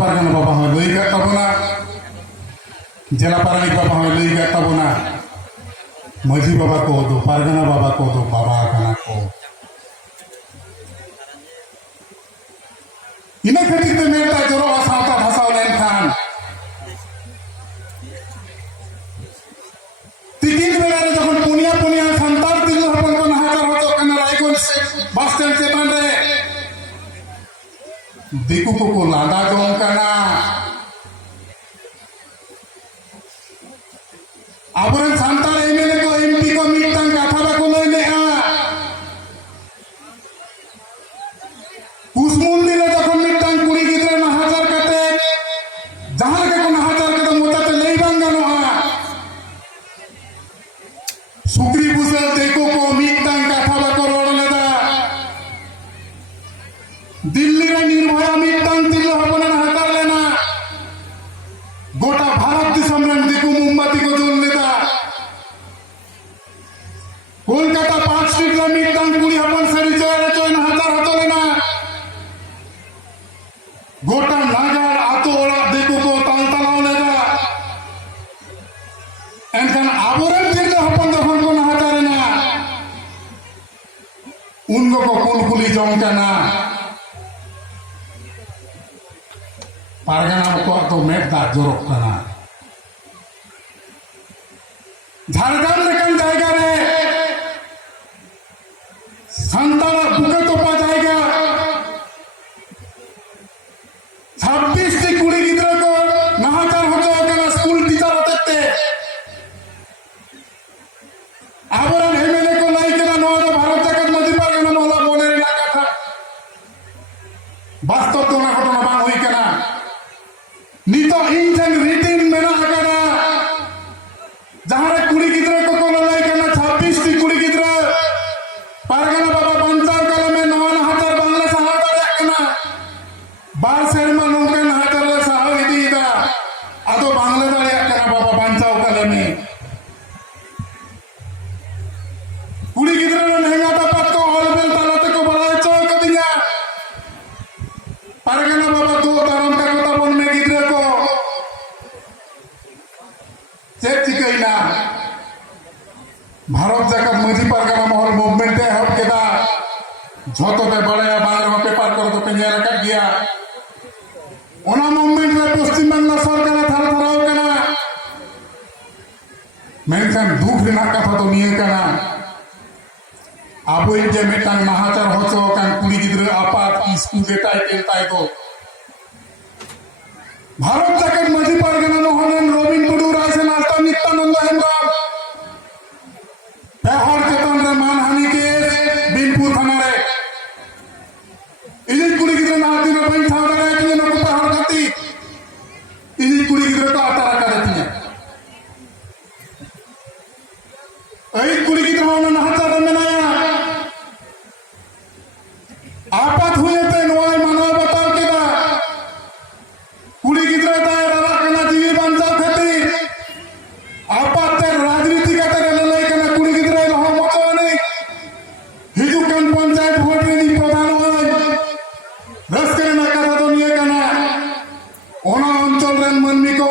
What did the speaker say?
पारगाना बाबा हमें लई गया तबना जिला पारानिक बाबा हमें लई गया तबना मजी बाबा को दो पारगाना बाबा को दो बाबा गाना को इन्हें खातिर ते मेरता जोरो सावता भाषा लेनखान तीन बेला रे जखन पुनिया पुनिया संतार तिलु हपन को नहाजार होतो कना रायगंज बस स्टैंड चेतन रे दिकु को लादा जों कना आबरन संतार एमएलए को एमपी को मिटन कथा बा को लई लेआ कुसमुंदी रे जखन मिटन कुड़ी गिदरे नहाजार कते जहां के को नहाजार के मोताते लई बांगानो आ सुक्री बुसल देखो को मिटन कथा बा को रोड लेदा दिल्ली रे निर्भया मिटन तिलु हबन नहाजार लेना गोटा भारत दिसम रे देखो मोमबाती को जोल लेदा कोलकाता 5 स्ट्रीट रे मिटन कुड़ी हबन सरी जोरे जोइन हजार हतो लेना गोटा नागार आतो ओड़ा देखो को तालतालाव लेदा एनखान आबोरन तिरले हपन जखन को नहाजारे ना उनको को कुलकुली जमका ना पारगाना को तो मेट दा जोरक कना झारखंड लेकन जायगा रे संतारा बुके तोपा जाएगा 26 टी कुड़ी गिदरे को नहाजार होतो कना स्कूल टीचर होते आबरन एमएलए को लाई कना नोआ भारत जगत मजी पारगाना मोहला मोने रे ना कथा वास्तव तो ना घटना बांग हुई कना नीतो इंजन रिटिन मेना कना जहां रे कुड़ी गिदरे को लाई कना 26 टी कुड़ी गिदरे पारगाना बाबा पंचाल कला में नवा नहाजार बांग्ला सहायता कना बार शर्मा नोके नहाजार ले सहाय दीदा आदो बांग्ला दाड़े कना बाबा पंचाल कला में कुड़ी गिदरे ने महंगा दापत को ऑलबेल तालाते को बड़ाए चौक दिया पारगाना बाबा दो तरम का कोता बन में गिदरे को चेक चिकईना भारत जगत मजी पारगाना मोहल मूवमेंट है हब केदा झोतो पे बड़े बांग्ला में पेपर कर तो पेंजा रखा गया ओना मूवमेंट रे पश्चिम बांग्ला सरकार थारा थाराव कना मेनखान दुख रिना कथा तो निये कना आबो जे मिटांग नहाचार होचो कान कुड़ी गिदरे आपात स्कूल देताय केलताय तो भारत जगत मजी पारगाना मोहन रविन टुडू रायसेन आस्था नित्यानंद हेमराम पेहर चेतन रे मानहानि के बिनपुर थाना रे इनी कुड़ी गिदरे नाती रे बइन थाना रे कि न पेहर खाती इनी कुड़ी गिदरे तो आतारा करे तिने आई कुड़ी गिदरे होना नहाचार में नया आपात हुए ते नोय मानव बताओ केदा कुड़ी गिदरे ताय रारा कना जीवी बांचाव खाती आपात ते राजनीति का ते ललाई कना कुड़ी गिदरे रहो मतो नहीं हिजुकन पंचायत वोट रे नी प्रधान होय रस करे ना कथा तो निये कना ओना अंचल रेन मनमी को